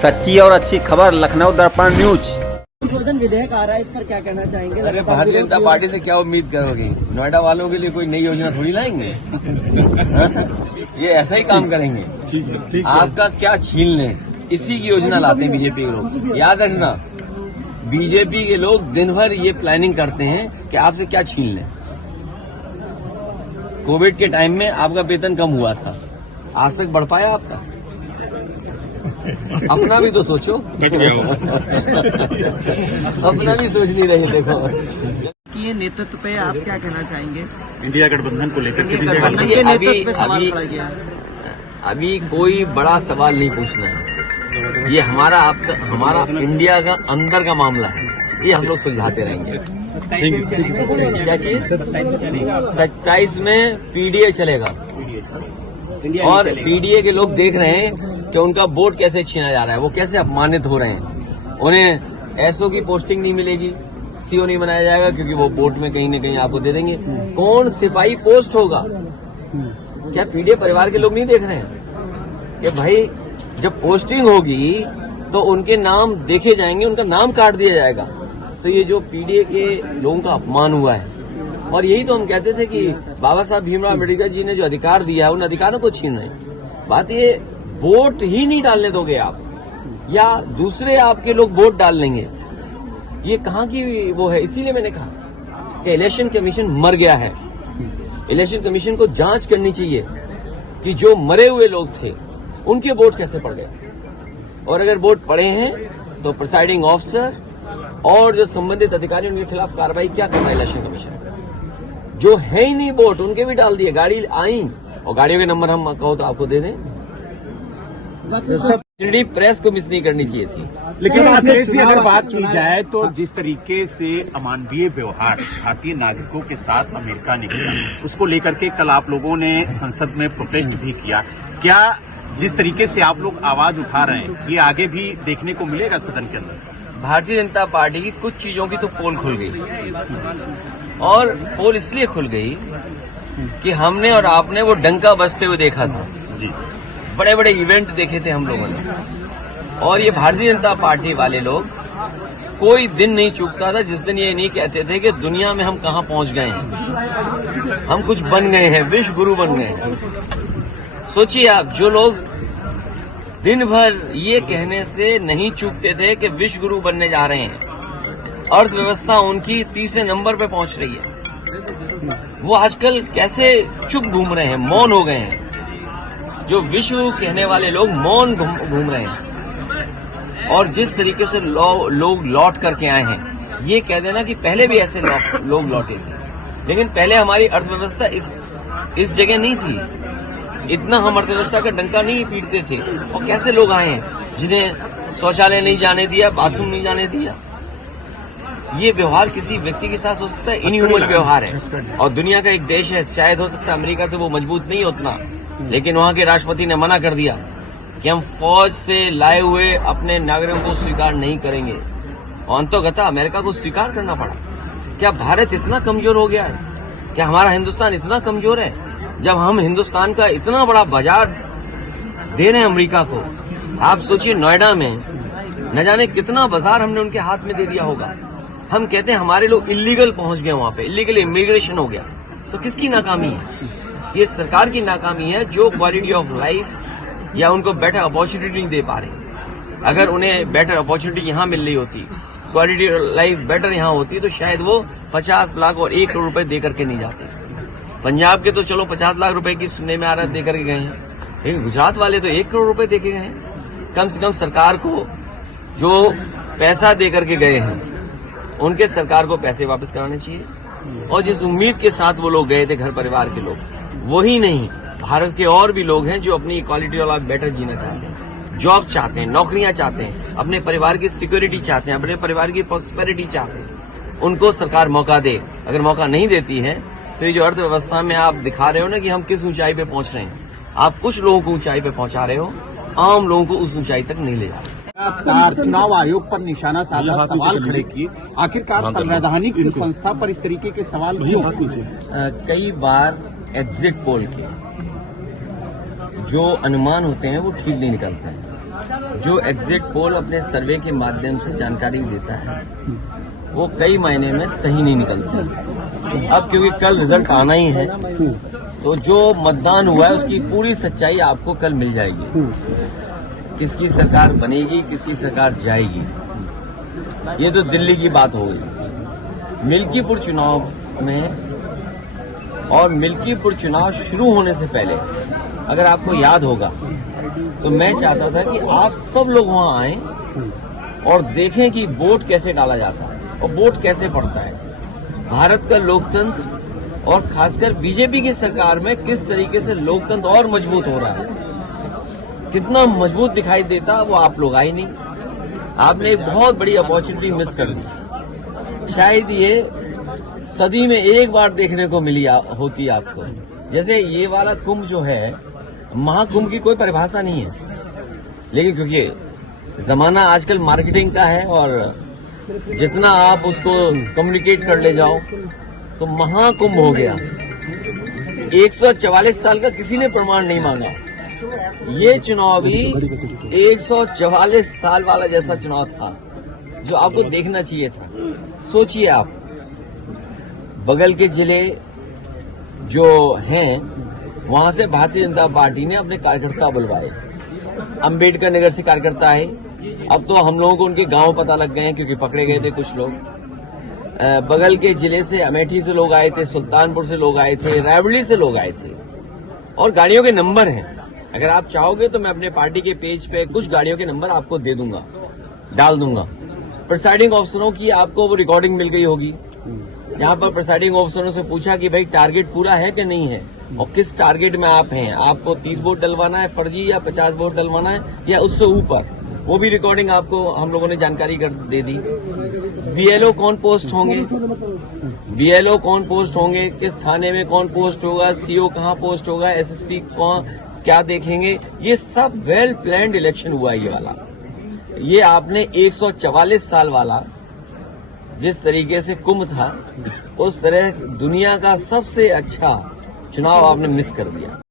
सच्ची और अच्छी खबर लखनऊ दर्पण न्यूज। संशोधन विधेयक आ रहा है, इस पर क्या कहना चाहेंगे? अरे भारतीय जनता पार्टी से क्या उम्मीद करोगे? नोएडा वालों के लिए कोई नई योजना थोड़ी लाएंगे। ये ऐसा ही काम करेंगे। ठीक आपका क्या छीन लें, इसी की योजना लाते हैं बीजेपी के लोग। याद रखना, बीजेपी के लोग दिन भर ये प्लानिंग करते हैं कि आपसे क्या छीन लें। कोविड के टाइम में आपका वेतन कम हुआ था, आज तक बढ़ पाया आपका? अपना भी तो सोचो। अपना भी सोच नहीं रहे। देखो कि ये नेतृत्व पे आप क्या कहना चाहेंगे? इंडिया गठबंधन को लेकर के के नेतृत्व पे सवाल खड़ा किया। अभी कोई बड़ा सवाल नहीं पूछना है। ये हमारा इंडिया का अंदर का मामला है, ये हम लोग सुलझाते रहेंगे। क्या चीज? 27 में पीडीए चलेगा और पीडीए के लोग देख रहे हैं कि उनका वोट कैसे छीना जा रहा है, वो कैसे अपमानित हो रहे हैं। उन्हें एसओ की पोस्टिंग नहीं मिलेगी, सीओ नहीं बनाया जाएगा, क्योंकि वो वोट में कहीं न कहीं आपको दे देंगे। कौन सिपाही पोस्ट होगा? क्या पीडीए परिवार के लोग नहीं देख रहे हैं कि भाई जब पोस्टिंग होगी तो उनके नाम देखे जाएंगे, उनका नाम काट दिया जाएगा। तो ये जो पीडीए के लोगों का अपमान हुआ है, और यही तो हम कहते थे कि बाबा साहब भीमराव अम्बेडकर जी ने जो अधिकार दिया है, उन अधिकारों को छीन रहे हैं। बात ये वोट ही नहीं डालने दोगे आप, या दूसरे आपके लोग वोट डाल लेंगे, ये कहाँ की वो है? इसीलिए मैंने कहा कि इलेक्शन कमीशन मर गया है। इलेक्शन कमीशन को जांच करनी चाहिए कि जो मरे हुए लोग थे उनके वोट कैसे पड़ गए, और अगर वोट पड़े हैं तो प्रिसाइडिंग ऑफिसर और जो संबंधित अधिकारी उनके खिलाफ कार्रवाई क्या कर रहा है इलेक्शन कमीशन? जो है ही नहीं वोट, उनके भी डाल दिए। गाड़ी आई और गाड़ियों के नंबर हम कहो तो आपको दे दें। प्रेस को मिस नहीं करनी चाहिए थी। लेकिन अखिलेश जी, अगर बात की जाए तो जिस तरीके से अमानवीय व्यवहार भारतीय नागरिकों के साथ अमेरिका ने किया, उसको लेकर के कल आप लोगों ने संसद में प्रोटेस्ट भी किया। क्या जिस तरीके से आप लोग आवाज उठा रहे हैं, ये आगे भी देखने को मिलेगा सदन के अंदर? भारतीय जनता पार्टी की कुछ चीजों की तो पोल खुल गई, और पोल इसलिए खुल गई कि हमने और आपने वो डंका बजते हुए देखा था जी। बड़े बड़े इवेंट देखे थे हम लोगों ने, और ये भारतीय जनता पार्टी वाले लोग कोई दिन नहीं चूकता था जिस दिन ये नहीं कहते थे कि दुनिया में हम कहां पहुंच गए हैं, हम कुछ बन गए हैं, विश्व गुरु बन गए हैं। सोचिए आप, जो लोग दिन भर ये कहने से नहीं चूकते थे कि विश्व गुरु बनने जा रहे हैं, अर्थव्यवस्था उनकी तीसरे नंबर पे पहुंच रही है, वो आजकल कैसे चुप घूम रहे हैं, मौन हो गए हैं। जो विश्व कहने वाले लोग मौन घूम रहे हैं, और जिस तरीके से लोग लौट करके आए हैं, ये कह देना कि पहले भी ऐसे लोग लौटे थे, लेकिन पहले हमारी अर्थव्यवस्था इस जगह नहीं थी। इतना हम अर्थव्यवस्था का डंका नहीं पीटते थे, और कैसे लोग आए हैं जिन्हें शौचालय नहीं जाने दिया, बाथरूम नहीं जाने दिया। ये व्यवहार किसी व्यक्ति के साथ हो सकता है, इनह्यूमन व्यवहार है। और दुनिया का एक देश है, शायद हो सकता है अमेरिका से वो मजबूत नहीं उतना, लेकिन वहां के राष्ट्रपति ने मना कर दिया कि हम फौज से लाए हुए अपने नागरिकों को स्वीकार नहीं करेंगे, और अंततः अमेरिका को स्वीकार करना पड़ा। क्या भारत इतना कमजोर हो गया है? क्या हमारा हिंदुस्तान इतना कमजोर है, जब हम हिंदुस्तान का इतना बड़ा बाजार दे रहे हैं अमेरिका को? आप सोचिए, नोएडा में न जाने कितना बाजार हमने उनके हाथ में दे दिया होगा। हम कहते हैं हमारे लोग इलीगल पहुंच गए, वहां पे इलीगल इमिग्रेशन हो गया। तो किसकी नाकामी है? ये सरकार की नाकामी है, जो क्वालिटी ऑफ लाइफ या उनको बेटर अपॉर्चुनिटी नहीं दे पा रही। अगर उन्हें बेटर अपॉर्चुनिटी यहाँ मिल रही होती, क्वालिटी ऑफ लाइफ बेटर यहाँ होती, तो शायद वो 50 लाख और 1 करोड़ रुपए दे करके नहीं जाते। पंजाब के तो चलो 50 लाख रुपए की सुनने में आ रहा है दे करके गए हैं, लेकिन गुजरात वाले तो 1 करोड़ रुपए दे के गए हैं। कम से कम सरकार को जो पैसा दे करके गए हैं, उनके सरकार को पैसे वापस कराने चाहिए। और जिस उम्मीद के साथ वो लोग गए थे, घर परिवार के लोग, वही नहीं, भारत के और भी लोग हैं जो अपनी क्वालिटी ऑफ लाइफ बेटर जीना चाहते हैं, जॉब्स चाहते हैं, नौकरियां चाहते हैं, अपने परिवार की सिक्योरिटी चाहते हैं, अपने परिवार की प्रॉस्पेरिटी चाहते हैं। उनको सरकार मौका दे। अगर मौका नहीं देती है तो ये जो अर्थव्यवस्था में आप दिखा रहे हो ना कि हम किस ऊंचाई पे पहुंच रहे हैं, आप कुछ लोगों को ऊंचाई पे पहुंचा रहे हो, आम लोगों को उस ऊंचाई तक नहीं ले जा रहे। चुनाव आयोग पर निशाना साधा सवाल खड़े किए, आखिरकार संवैधानिक संस्था पर इस तरीके के सवाल क्यों? कई बार एग्जिट पोल के जो अनुमान होते हैं वो ठीक नहीं निकलते हैं। जो एग्जिट पोल अपने सर्वे के माध्यम से जानकारी देता है वो कई महीने में सही नहीं निकलता। अब क्योंकि कल रिजल्ट आना ही है तो जो मतदान हुआ है उसकी पूरी सच्चाई आपको कल मिल जाएगी। किसकी सरकार बनेगी, किसकी सरकार जाएगी, ये तो दिल्ली की बात हो गई। मिल्कीपुर चुनाव में और मिल्कीपुर चुनाव शुरू होने से पहले अगर आपको याद होगा तो मैं चाहता था कि आप सब लोग वहां आएं और देखें कि वोट कैसे डाला जाता है और वोट कैसे पड़ता है। भारत का लोकतंत्र और खासकर बीजेपी की सरकार में किस तरीके से लोकतंत्र और मजबूत हो रहा है, कितना मजबूत दिखाई देता वो आप लोग आए नहीं। आपने एक बहुत बड़ी अपॉर्चुनिटी मिस कर दी। शायद ये सदी में एक बार देखने को मिली होती आपको। जैसे ये वाला कुंभ जो है, महाकुंभ की कोई परिभाषा नहीं है, लेकिन क्योंकि जमाना आजकल मार्केटिंग का है और जितना आप उसको कम्युनिकेट कर ले जाओ तो महाकुंभ हो गया। 144 साल का किसी ने प्रमाण नहीं मांगा। ये चुनाव भी 144 साल वाला जैसा चुनाव था जो आपको देखना चाहिए था। सोचिए आप, बगल के जिले जो हैं वहां से भारतीय जनता पार्टी ने अपने कार्यकर्ता बुलवाए। अंबेडकर नगर से कार्यकर्ता आए। अब तो हम लोगों को उनके गांव पता लग गए हैं क्योंकि पकड़े गए थे कुछ लोग। बगल के जिले से अमेठी से लोग आए थे, सुल्तानपुर से लोग आए थे, रायबरेली से लोग आए थे और गाड़ियों के नंबर हैं। अगर आप चाहोगे तो मैं अपने पार्टी के पेज पे कुछ गाड़ियों के नंबर आपको दे दूंगा, डाल दूंगा। प्रिसाइडिंग अफसरों की आपको वो रिकॉर्डिंग मिल गई होगी जहां पर प्रिसाइडिंग अफसरों से पूछा कि भाई टारगेट पूरा है कि नहीं है और किस टारगेट में आप हैं। आपको 30 वोट डलवाना है फर्जी या 50 वोट डलवाना है या उससे ऊपर, वो भी रिकॉर्डिंग आपको हम लोगों ने जानकारी कर दे दी। बीएलओ कौन पोस्ट होंगे, बीएलओ कौन पोस्ट होंगे, किस थाने में कौन पोस्ट होगा, सीओ कहां पोस्ट होगा, एसएसपी कौन क्या देखेंगे, ये सब वेल प्लान्ड इलेक्शन हुआ ये वाला। ये आपने 144 साल वाला जिस तरीके से कुंभ था उस तरह दुनिया का सबसे अच्छा चुनाव आपने मिस कर दिया।